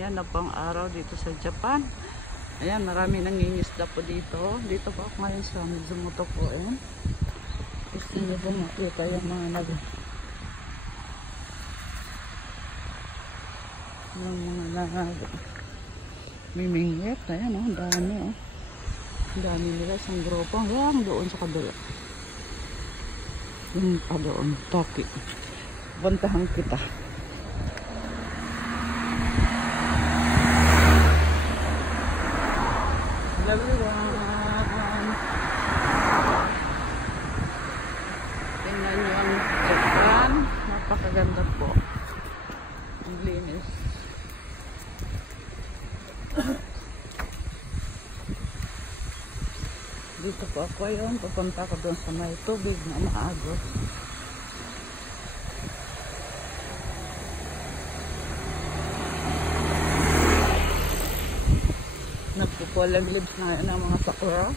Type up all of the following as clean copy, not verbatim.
Yan na pang araw dito sa Japan. Ayan, marami nangingisda po dito. Dito po ako ngayon sa Mizumoto po. Ayan. Gusto nyo po makita yung mga mimingit. Ayan, oh, dami, oh. Dami nila isang grupo. Ayan, doon sa kabila. Yung pa doon, Toki. Puntahan kita. Everyone. Tingnan nyo ang Japan. Napakaganda po. Ang linis. Dito po ako yun. Pupunta ko doon sa may tubig na maagos. Nagpupulang leaves na yan ang mga sakura.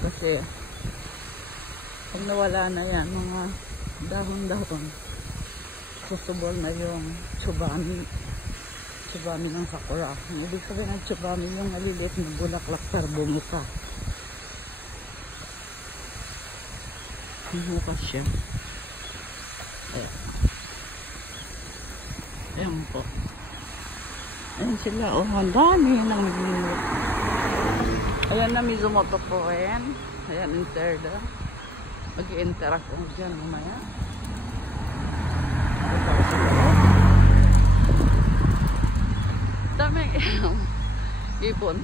Kasi pag nawala na yan, mga dahon-dahon, susubol na yung tsubami. Tsubami ng sakura. Ang ibig sabihin ng tsubami yung maliliit na bulaklak pero bumuka. Bumuka siya. Ayan. Ayan po. Ayan sila. Oh, ang dami ng minute. Ayan na Mizumoto po. Ayan. Ayan, enter da. Mag-i-interact ako dyan mamaya. Daming ipon.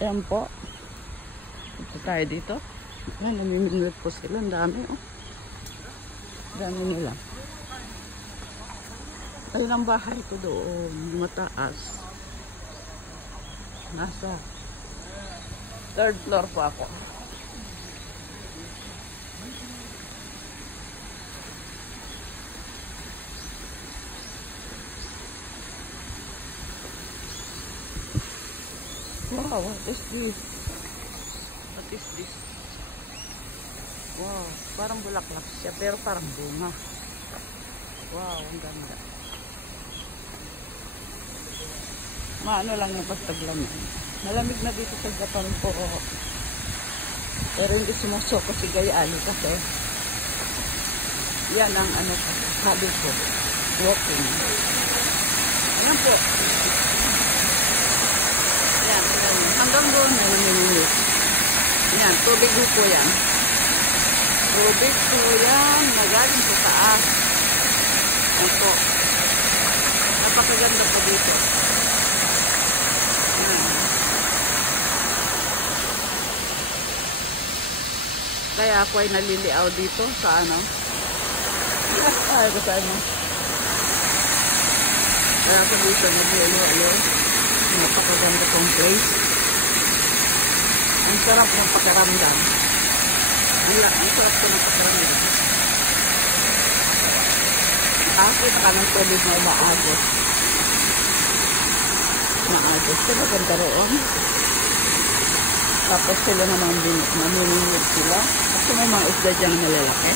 Ayan po. Ito tayo dito. Ayan, namiminute po sila. Ang dami, oh. Dami nila. Ayun ang bahay ko doon, mataas. Nasa 3rd floor po ako. Wow, what is this? What is this? Wow, parang bulaklak siya pero parang bunga. Wow, ang ganda. Maano lang yung pagtaglamig. Malamig na dito sa Japan po. Pero hindi sumusok kasi gayaan kasi yan ang ano sabi ko. Walking. Ayan po. Ayan. Hanggang doon na yung yan. Tubig po yan. Tubig po yan. Magaling sa taas. Ayan po. Napakaganda po dito. Kaya ako ay naliliaw dito sa ano. Ay, ko sa ano. Kaya ako dito naliliaw. Napakaganda kong place. Ang sarap ng pakaramdam. Ang sarap ko ng pakaramdam. Nakakita ka ng tubig na umaagos. Maagos. Sila ganda roon. Tapos sila naman namimingit sila. Kasi may mga isda dyan malalaki.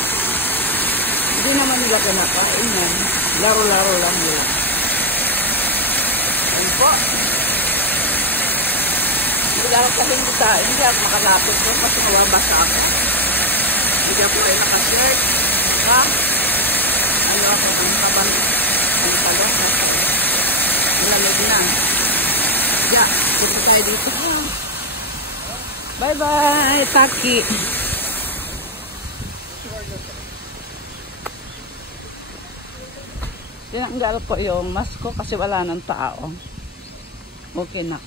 Hindi naman nila kinakain yan. Laro-laro lang nila. Ayun po. Hindi ako makalapit ko kasi mababasa ako. Hindi ako rin nakashirt. Ha? Ano ako ang saban ng talong. Malamig na. Yeah, dito tayo dito. Bye-bye, Taki. Tinanggal ko yung mask ko kasi wala ng tao. Okay na.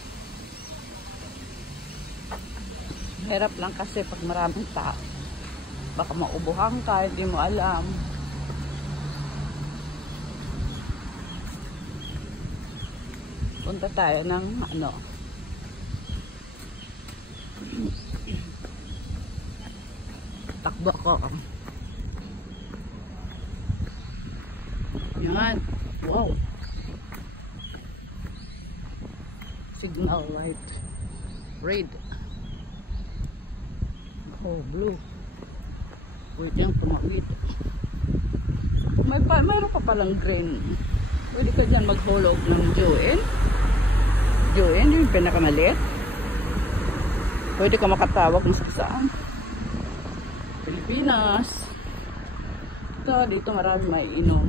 Hirap lang kasi pag maraming tao. Baka maubuhan ka, hindi mo alam. Punta tayo ng ano. Takbo ko. Yan. Wow. Signal light. Red. Oh, blue. Pwede yung tumawid. Mayroon pa palang green. Pwede ka dyan maghulog ng join. Join, yung pinakamaliit. Pwede ka makatawag kung saan. Pilipinas. Dito marami may inom.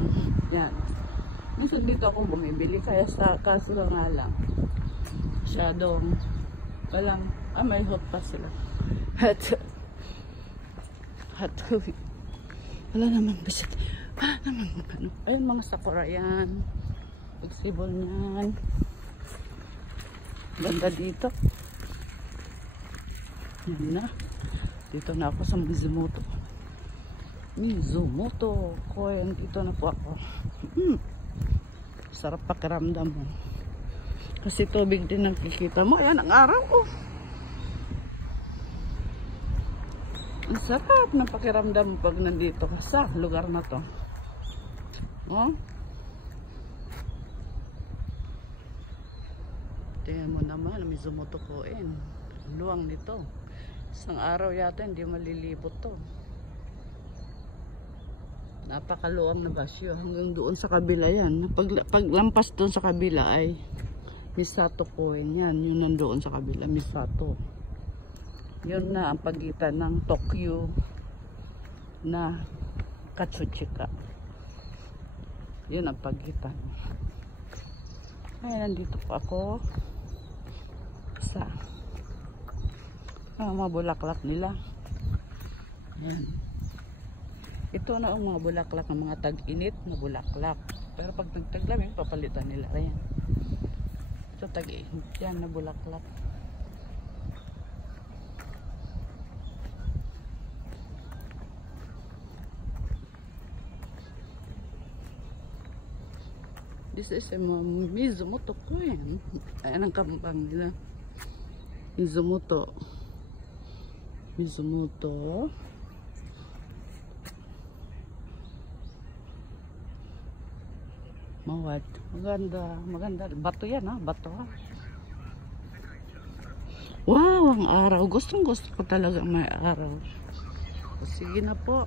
Yan. Minsan dito ako bumibili. Kaya kaso nga lang. Masyadong walang, may hot pa sila. Hot. Wala naman bisit. Wala naman ano. Ayun mga sakura yan. Flexible yan. Ganda dito. Yan na. Dito na ako sa Mizumoto. Koyan, dito na po ako. Sarap pakiramdam mo. Kasi tubig din ang kikita mo. Ayan ang araw ko. Ang sarap ng pakiramdam pag nandito ka sa lugar na to. Oh? Tingnan mo naman, Mizumoto Koen. Luwang nito. Isang araw yata hindi malilibot to. Napakaluwang na basyo. Hanggang doon sa kabila yan. Paglampas doon sa kabila ay Misato Koen yan. Yun nandoon sa kabila. Misato. Yun na ang pagitan ng Tokyo na Katsuchika. Yun ang pagitan. Ay, nandito po ako sa mga bulaklak nila. Ayan. Ito na ang mga bulaklak ng mga tag-init na bulaklak. Pero pag nagtaglamig, papalitan nila. Ayan. Ito tag-init yan na bulaklak. This is a Mizumoto Koen. Ayan ang kambang nila. Mizumoto. Mawad. Maganda. Bato yan ha. Bato ha. Wow, ang araw. Gustong gusto ko talaga may araw. Sige na po.